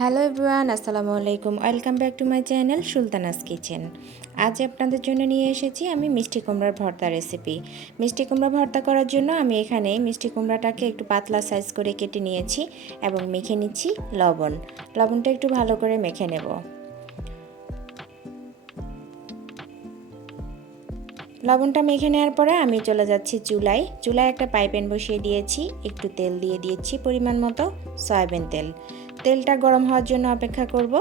Hello everyone, আসসালামু আলাইকুম। Welcome back to my channel Sultana's kitchen. আজ আপনাদের জন্য নিয়ে এসেছি আমি মিষ্টি কুমড়ার ভর্তা রেসিপি। মিষ্টি কুমড়া ভর্তা করার জন্য আমি এখানে মিষ্টি কুমড়াটাকে একটু পাতলা সাইজ করে কেটে নিয়েছি এবং মেখে নিচ্ছি লবণটা একটু ভালো করে মেখে নেব। লবণটা মেখে নেওয়ার পরে আমি চলে যাচ্ছি চুলায় একটা প্যান বসিয়ে দিয়েছি, একটু তেল দিয়ে দিয়েছি পরিমাণ মতো সয়াবিন তেল। তেলটা গরম হওয়ার জন্য অপেক্ষা করব।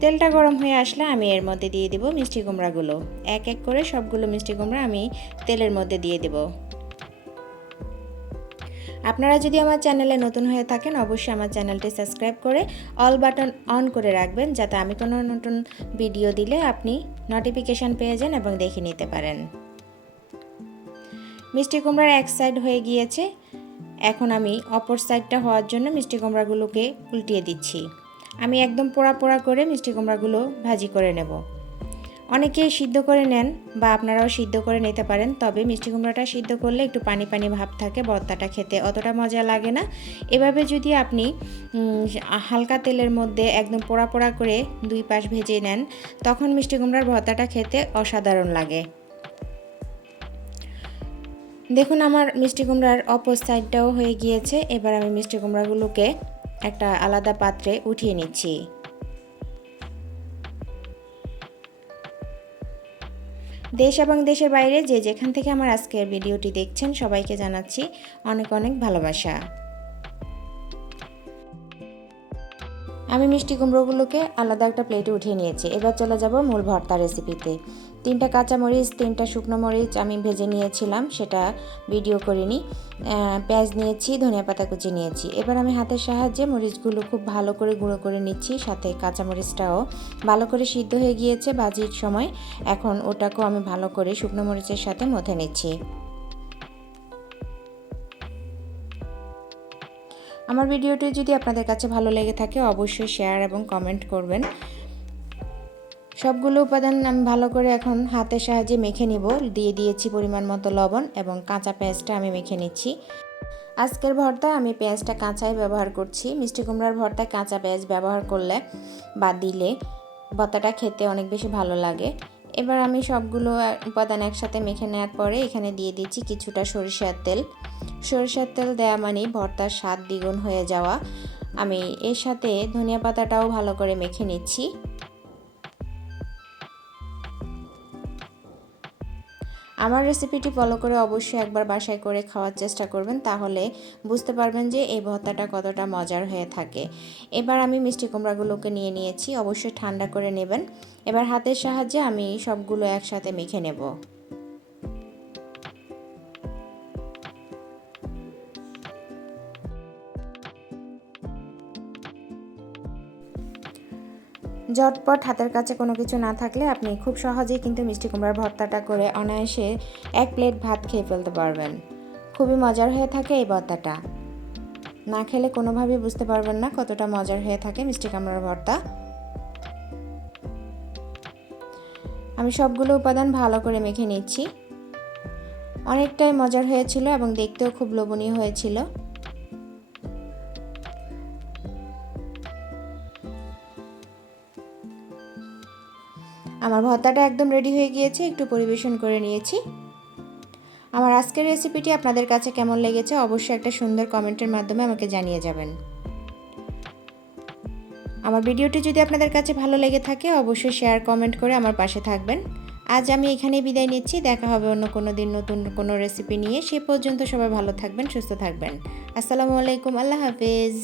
তেলটা গরম হয়ে আসলে আমি এর মধ্যে দিয়ে দেব মিষ্টি কুমড়াগুলো। এক এক করে সবগুলো মিষ্টি কুমড়া আমি তেলের মধ্যে দিয়ে দেব। আপনারা যদি আমার চ্যানেলে নতুন হয়ে থাকেন অবশ্যই আমার চ্যানেলটি সাবস্ক্রাইব করে অল বাটন অন করে রাখবেন, যাতে আমি কোনো নতুন ভিডিও দিলে আপনি নোটিফিকেশান পেয়ে যান এবং দেখে নিতে পারেন। মিষ্টি কুমড়ার এক সাইড হয়ে গিয়েছে, এখন আমি অপর সাইডটা হওয়ার জন্য মিষ্টি কুমড়াগুলোকে উল্টিয়ে দিচ্ছি। আমি একদম পোড়া পোড়া করে মিষ্টি কুমড়াগুলো ভাজি করে নেব। অনেকে সিদ্ধ করে নেন বা আপনারাও সিদ্ধ করে নিতে পারেন, তবে মিষ্টি কুমড়াটা সিদ্ধ করলে একটু পানি পানি ভাব থাকে, ভর্তাটা খেতে অতটা মজা লাগে না। এভাবে যদি আপনি হালকা তেলের মধ্যে একদম পোড়া পোড়া করে দুই পাশ ভেজে নেন, তখন মিষ্টি কুমড়ার ভর্তাটা খেতে অসাধারণ লাগে। দেখুন আমার মিষ্টি কুমড়ার অপর সাইডটাও হয়ে গিয়েছে। এবার আমি মিষ্টি কুমড়াগুলোকে একটা আলাদা পাত্রে উঠিয়ে নিচ্ছি। দেশ এবং দেশের বাইরে যে যেখান থেকে আমার আজকের ভিডিওটি দেখছেন সবাইকে জানাচ্ছি অনেক অনেক ভালোবাসা। আমি মিষ্টি কুমড়োগুলোকে আলাদা একটা প্লেটে উঠিয়ে নিয়েছি। এবার চলে যাব মূল ভর্তা রেসিপিতে। 3টা কাঁচামরিচ, 3টা শুকনো মরিচ আমি ভেজে নিয়েছিলাম, সেটা ভিডিও করিনি। পেঁয়াজ নিয়েছি, ধনিয়া পাতা কুচি নিয়েছি। এবার আমি হাতের সাহায্যে মরিচগুলো খুব ভালো করে গুঁড়ো করে নিচ্ছি, সাথে কাঁচামরিচটাও ভালো করে সিদ্ধ হয়ে গিয়েছে ভাজির সময়। এখন ওটাকেও আমি ভালো করে শুকনো মরিচের সাথে মথে নিচ্ছি। আমার ভিডিওটি যদি আপনাদের কাছে ভালো লেগে থাকে অবশ্যই শেয়ার এবং কমেন্ট করবেন। সবগুলো উপাদান আমি ভালো করে এখন হাতের সাহায্যে মেখে নিব। দিয়ে দিয়েছি পরিমাণ মতো লবণ এবং কাঁচা পেঁয়াজটা আমি মেখে নিচ্ছি। আজকের ভর্তায় আমি পেঁয়াজটা কাঁচাই ব্যবহার করছি। মিষ্টি কুমড়ার ভর্তায় কাঁচা পেঁয়াজ ব্যবহার করলে বা দিলে ভর্তাটা খেতে অনেক বেশি ভালো লাগে। এবার আমি সবগুলো উপাদান একসাথে মেখে নেওয়ার পরে এখানে দিয়ে দিচ্ছি কিছুটা সরিষার তেল। সরিষার তেল দেওয়া মানে ভর্তার স্বাদ দ্বিগুণ হয়ে যাওয়া। আমি এর সাথে ধনিয়া পাতাটাও ভালো করে মেখে নিচ্ছি। আমার রেসিপিটি ফলো করে অবশ্যই একবার বাসায় করে খাওয়ার চেষ্টা করবেন, তাহলে বুঝতে পারবেন যে এই ভর্তাটা কতটা মজার হয়ে থাকে। এবার আমি মিষ্টি কুমড়াগুলোকে নিয়ে নিয়েছি, অবশ্যই ঠান্ডা করে নেবেন। এবার হাতের সাহায্যে আমি সবগুলো একসাথে মেখে নেব। ঝটপট হাতের কাছে কোনো কিছু না থাকলে আপনি খুব সহজেই কিন্তু মিষ্টি কুমড়ার ভর্তাটা করে অনায়াসে 1 প্লেট ভাত খেয়ে ফেলতে পারবেন। খুবই মজার হয়ে থাকে এই ভর্তাটা, না খেলে কোনোভাবেই বুঝতে পারবেন না কতটা মজার হয়ে থাকে মিষ্টি কুমড়ার ভর্তা। আমি সবগুলো উপাদান ভালো করে মেখে নিচ্ছি। অনেকটাই মজার হয়েছিল এবং দেখতেও খুব লোভনীয় হয়েছিল। আমার ভর্তাটা একদম রেডি হয়ে গিয়েছে, একটু পরিবেশন করে নিয়েছি। আমার আজকের রেসিপিটি আপনাদের কাছে কেমন লেগেছে অবশ্যই একটা সুন্দর কমেন্টের মাধ্যমে আমাকে জানিয়ে যাবেন। আমার ভিডিওটি যদি আপনাদের কাছে ভালো লেগে থাকে অবশ্যই শেয়ার কমেন্ট করে আমার পাশে থাকবেন। আজ আমি এখানেই বিদায় নিচ্ছি, দেখা হবে অন্য কোনো দিন নতুন কোনো রেসিপি নিয়ে। সে পর্যন্ত সবাই ভালো থাকবেন, সুস্থ থাকবেন। আসসালামু আলাইকুম, আল্লাহ হাফেজ।